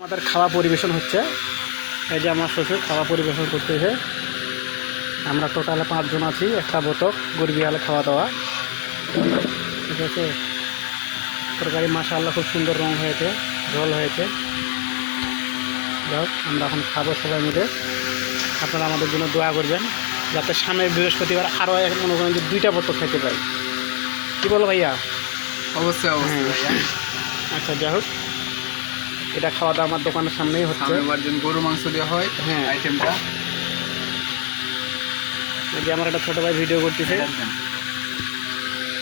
আমাদের খাওয়া পরিবেশন হচ্ছে। এই যে আমার শ্বশুর খাওয়া পরিবেশন করতেছে। আমরা টোটালে 5 জন আছি। একটা বতক গরবিয়ালে খাওয়া দাওয়া, ঠিক আছে। তরকারি মাশাআল্লাহ খুব সুন্দর রং হয়েছে, ঝোল হয়েছে। যাক, আমরা এখন খাবো সবাই মিলে। আপনারা আমাদের জন্য দোয়া করবেন যাতে সামনের বৃহস্পতিবার আরও মনে করেন যে 2টা বতক খেতে পারি। কী বলো ভাইয়া? অবশ্যই অবশ্যই। আচ্ছা, যাই হোক, এটা খাওয়া দাওয়া আমার দোকানের সামনেই হচ্ছে। গরু মাংস দেওয়া হয়। হ্যাঁ, আইটেমটা এই যে আমার একটা ছোটো ভাই ভিডিও করতেছে।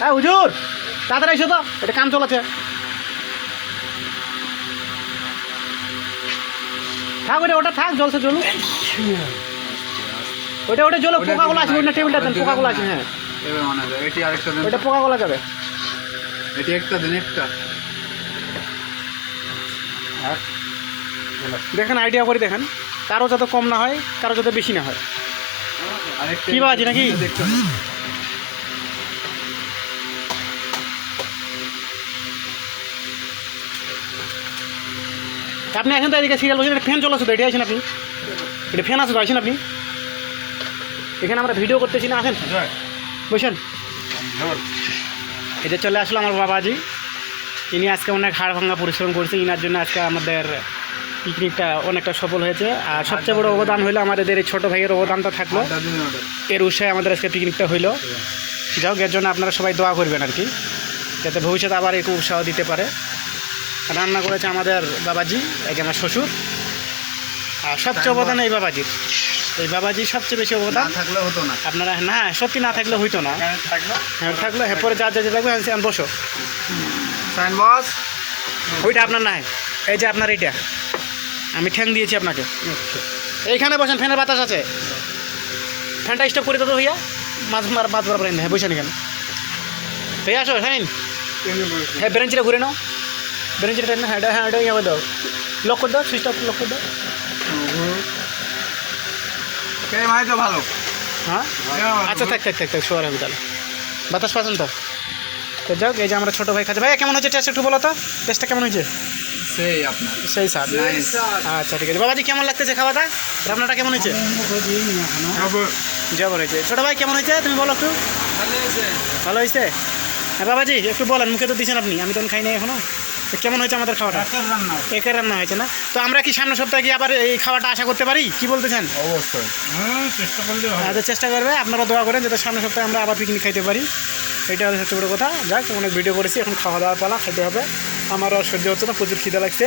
হ্যাঁ হুজুর, তাড়াতাড়ি এসো তো, এটা কাম চলেছে। থাক, ওটা থাক, জলসে চলুন। ওটা জল, পোকাগুলো আছে, ওটা টেবিলটা দেন, পোকাগুলো আছে। হ্যাঁ, এবার মনে হয় এটি আরেকটা দেন। ওটা পোকাগুলো যাবে। এটি একটা দেন, একটা। দেখেন, আইডিয়া করে দেখেন, কারো যাতে কম না হয়, কারো যাতে বেশি না হয়। আরেকটা কি বাজি নাকি? দেখতে আপনি আসেন তো এদিকে, সিরিয়াল বসেন। একটা ফ্যান চলে আসো তো, এটা আসেন আপনি। এটা ফ্যান আছে তো, আসেন আপনি। এখানে আমরা ভিডিও করতেছি না, আসেন বসেন। এটা চলে আসলো আমার বাবাজি। ইনি আজকে অনেক হাড় ভাঙা পরিশ্রম করছে। ইনার জন্য আজকে আমাদের পিকনিকটা অনেকটা সফল হয়েছে। আর সবচেয়ে বড় অবদান হইলো আমাদের এই ছোটো ভাইয়ের অবদানটা থাকলো। এর উৎসাহে আমাদের আজকে পিকনিকটা হইলো। যাও, এর জন্য আপনারা সবাই দোয়া করবেন আর কি, যাতে ভবিষ্যতে আবার একটু উৎসাহ দিতে পারে। রান্না করেছে আমাদের বাবাজি, এই যে আমার শ্বশুর। আর সবচেয়ে অবদান এই বাবাজির। এই বাবাজির সবচেয়ে বেশি অবদান। থাকলে হতো না আপনারা, না সত্যি না থাকলে হইতো না। হ্যাঁ থাকলো, হ্যাঁ পরে যা থাকবে বসো। সাইন বস, ওইটা আপনার নাই, এই যে আপনার এইটা আমি ঠ্যাং দিয়েছি আপনাকে। এইখানে বসেন, ফ্যানের বাতাস আছে। ফ্যানটা স্টপ করে দাও ভাইয়া, মাছ বরাবর হ্যাঁ বসেন এখানে। ভাইয়া আসো, হ্যাঁ হ্যাঁ, বেরেঞ্চিটা ঘুরে নাও, বেরেঞ্চিটা টেন। হ্যাঁ হ্যাঁ, এটা ইয়ে দাও, লক করে দাও, সুইচটা লক করে দাও। ভাই তো ভালো। হ্যাঁ আচ্ছা, থাক শোয়ার হবে তাহলে। বাতাস পাচ্ছেন তো? যাক, এই যে আমরা ছোটো ভাই খাচ্ছে। ভাইয়া কেমন হয়েছে টেস্ট একটু বলো তো, টেস্টটা কেমন হয়েছে? সেই আপনার সেই স্যার। আচ্ছা ঠিক আছে। বাবাজি কেমন লাগতেছে খাওয়াটা, রান্নাটা কেমন হয়েছে? জবর হয়েছে। ছোটো ভাই কেমন হয়েছে তুমি বলো একটু। ভালো হয়েছে? হ্যাঁ বাবাজি একটু বলেন, মুখে তো দিচ্ছেন আপনি, আমি তো খাই নাই এখনো। তো কেমন হয়েছে আমাদের খাওয়াটা? একের রান্না হয়েছে না? তো আমরা কি সামনের সপ্তাহে কি আবার এই খাওয়াটা আশা করতে পারি? কি বলতেছেন? অবশ্যই চেষ্টা করলে চেষ্টা করবে, আপনারা দোয়া করেন যাতে সামনের সপ্তাহে আমরা আবার পিকনিক খাইতে পারি। এটা হচ্ছে সবচেয়ে বড়ো কথা। যাক, অনেক ভিডিও করেছি, এখন খাওয়া দাওয়ার পালা, খাইতে হবে। আমারও সহ্য হচ্ছে না, প্রচুর খিদে লাগছে।